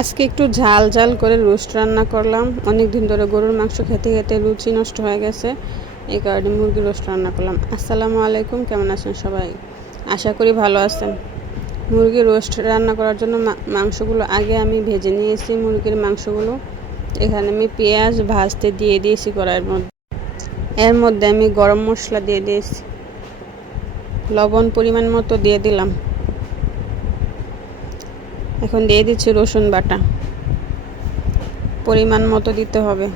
আজকে একটু ঝাল ঝাল করে রোস্ট রান্না করলাম। অনেক দিন ধরে গরুর মাংস খেতে খেতে রুচি নষ্ট হয়ে গেছে, এই কারণে মুরগির রোস্ট রান্না করলাম। আসসালামু আলাইকুম, কেমন আছেন সবাই? আশা করি ভালো আছেন। মুরগির রোস্ট রান্না করার জন্য মাংসগুলো আগে আমি ভেজে নিয়েছি। মুরগির মাংসগুলো এখানে আমি পেঁয়াজ ভাজতে দিয়ে দিয়েছি কড়াইয়ের মধ্যে। এর মধ্যে আমি গরম মশলা দিয়ে দিয়েছি, লবণ পরিমাণ মতো দিয়ে দিলাম। এখন দিয়ে দিচ্ছি রসুন বাটা, পরিমাণ মতো দিতে হবে।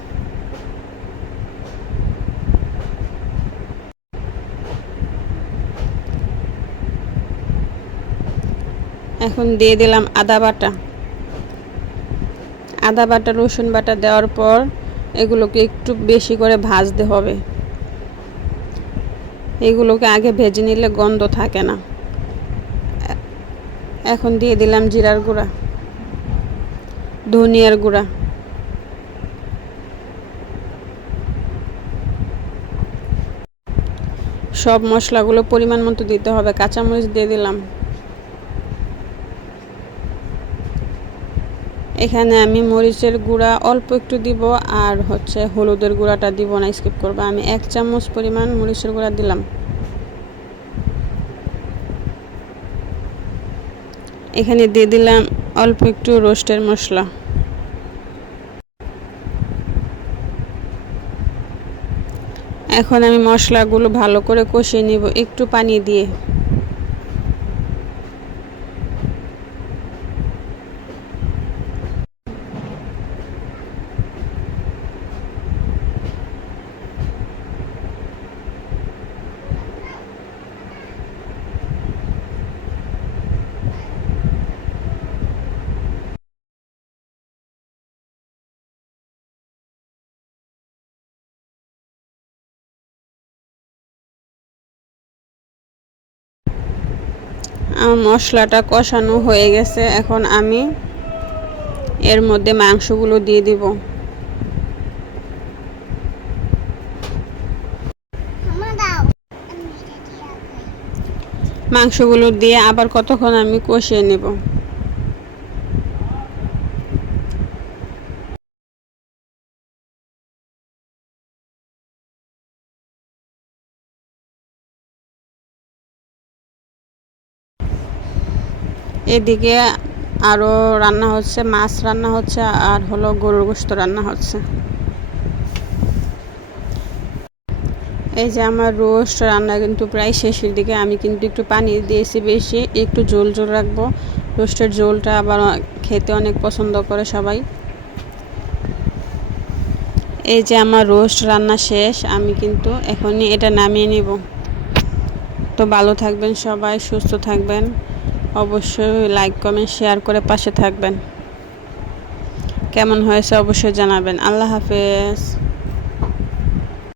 এখন দিয়ে দিলাম আদা বাটা। আদা বাটা রসুন বাটা দেওয়ার পর এগুলোকে একটু বেশি করে ভাজতে হবে। এগুলোকে আগে ভেজে নিলে গন্ধ থাকে না। এখন দিয়ে দিলাম জিরার গুঁড়া, ধনিয়ার গুঁড়া, সব মশলাগুলো পরিমাণ মতো দিতে হবে। কাঁচামরিচ দিয়ে দিলাম। এখানে আমি মরিচের গুঁড়া অল্প একটু দিব, আর হলুদের গুঁড়াটা দিব না, স্কিপ করবো। আমি 1 চামচ পরিমাণ মরিচের গুঁড়া দিলাম। এখানে দিয়ে দিলাম অল্প একটু রোস্টের মশলা। এখন আমি মশলাগুলো ভালো করে কষিয়ে নিব একটু পানি দিয়ে। মশলাটা কষানো হয়ে গেছে। এখন আমি এর মধ্যে মাংসগুলো দিয়ে দিব। মাংসগুলো দিয়ে আবার কতক্ষণ আমি কষিয়ে নেব। এদিকে আরও রান্না হচ্ছে, মাছ রান্না হচ্ছে, আর গরুর গোশত রান্না হচ্ছে। এই যে আমার রোস্ট রান্না কিন্তু প্রায় শেষের দিকে। আমি কিন্তু একটু পানি দিয়েছি বেশি, একটু ঝোল ঝোল রাখবো। রোস্টের ঝোলটা আবার খেতে অনেক পছন্দ করে সবাই। এই যে আমার রোস্ট রান্না শেষ, আমি কিন্তু এখনই এটা নামিয়ে নিব। তো ভালো থাকবেন সবাই, সুস্থ থাকবেন। অবশ্যই লাইক কমেন্ট শেয়ার করে পাশে থাকবেন। কেমন হয়েছে অবশ্যই জানাবেন। আল্লাহ হাফেজ।